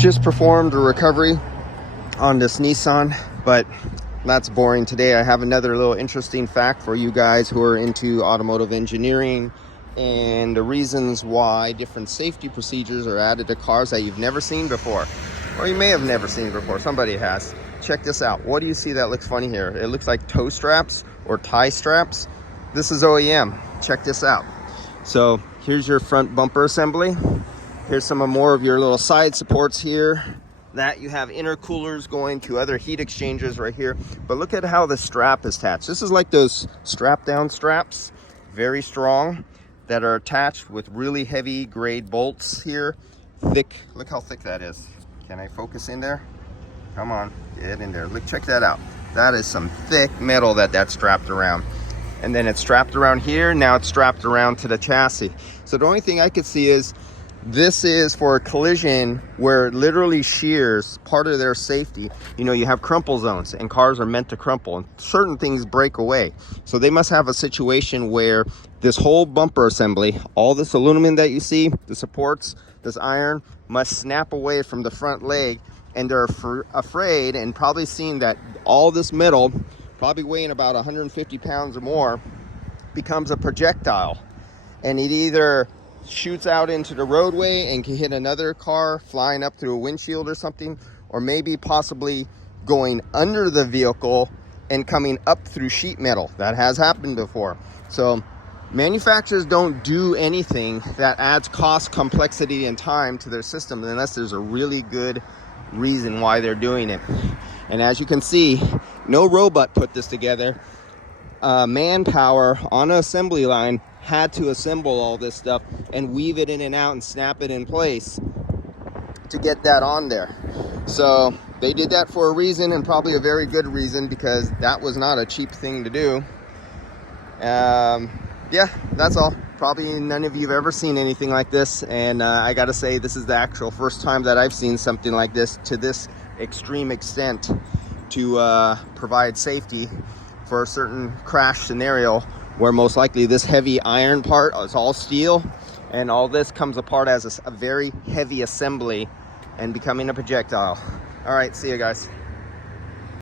Just performed a recovery on this Nissan, but that's boring. Today I have another little interesting fact for you guys who are into automotive engineering and the reasons why different safety procedures are added to cars that you've never seen before, or you may have never seen before. Somebody has. Check this out. What do you see that looks funny here? It looks like toe straps or tie straps. This is OEM. Check this out. So here's your front bumper assembly. Here's some more of your little side supports here. That you have intercoolers going to other heat exchangers right here. But look at how the strap is attached. This is like those strap down straps, very strong, that are attached with really heavy grade bolts here. Thick, look how thick that is. Can I focus in there? Come on, get in there. Look, check that out. That is some thick metal that's strapped around. And then it's strapped around here. Now it's strapped around to the chassis. So the only thing I could see is this is for a collision where it literally shears part of their safety. You know, you have crumple zones and cars are meant to crumple and certain things break away. So they must have a situation where this whole bumper assembly, all this aluminum that you see, the supports, this iron, must snap away from the front leg. And they're afraid and probably seen that all this metal, probably weighing about 150 pounds or more, becomes a projectile. And it either shoots out into the roadway and can hit another car flying up through a windshield or something, or maybe possibly going under the vehicle and coming up through sheet metal. That has happened before. So manufacturers don't do anything that adds cost, complexity, and time to their system unless there's a really good reason why they're doing it. And as you can see, no robot put this together. Manpower on an assembly line had to assemble all this stuff and weave it in and out and snap it in place to get that on there. So they did that for a reason, and probably a very good reason, because that was not a cheap thing to do. Yeah, that's all. Probably none of you have ever seen anything like this, and I gotta say, this is the actual first time that I've seen something like this to this extreme extent to provide safety for a certain crash scenario where most likely this heavy iron part is all steel and all this comes apart as a very heavy assembly and becoming a projectile. All right, see you guys.